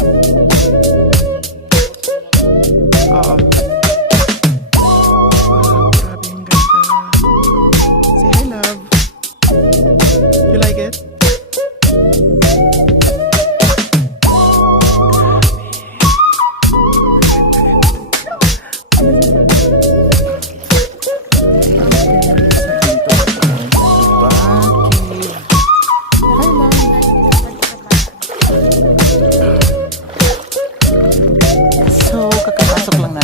Oo. Wow, grabe ang ganda. Say hi, love. You like it? So, kakapasok lang